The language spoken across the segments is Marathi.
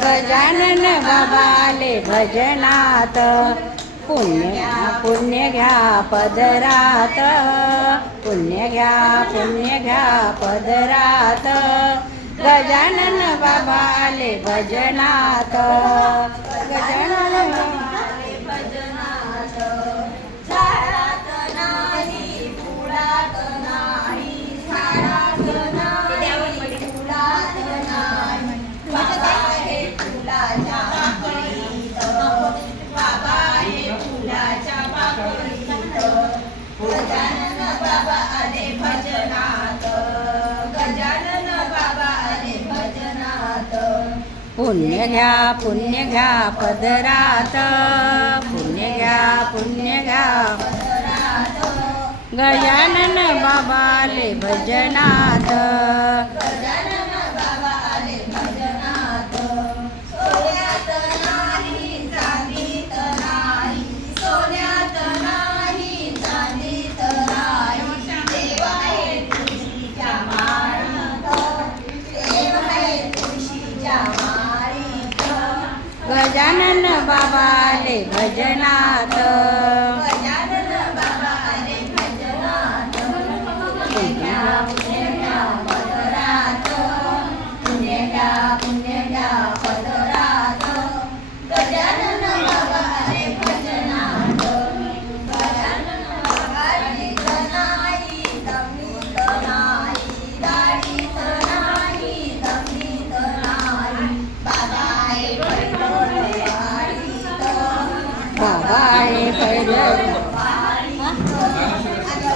गजानन बाबा आले भजनात, पुण्य पुण्य घ्या पदरात, पुण्य घ्या पदरात. गजानन बाबा आले भजनात, गजानन गजानन बाबा आले भजनात, गजानन बाबा आले भजनात. पुण्य घ्या पदरात, पुण्य घ्या पदरात. गजानन बाबा आले भजनात, गजानन बाबा आले भजनात. सोन्यात नाही चांदीत नाही, सोन्यात नाही चांदीत नाही. देव आहे तुळशीच्या माळीत, देव आहे तुळशीच्या माळीत. गजानन बाबा आले भजनात, गजानन बाबा आले भजनात. पुण्य घ्या पदरात, पुण्य घ्या पदरात. गजानन बाबा आले भजनात, गजानन बाबा दाढीत नाही, दमनीत नाही, दाढीत नाही, दमनीत नाही. बाबा आहे पैठण वाडीत, बाबा आले पैठण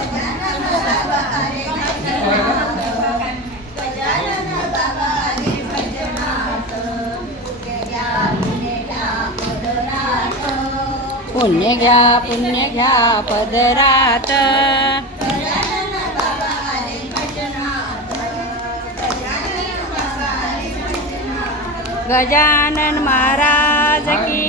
गजानन बाबा आले भजनात, गजानन बाबा आले भजनात. पुण्य घ्या पदरात, पुण्य घ्या पदरात. गजानन बाबा आले भजनात, गजानन बाबा आले भजनात. गजानन महाराज की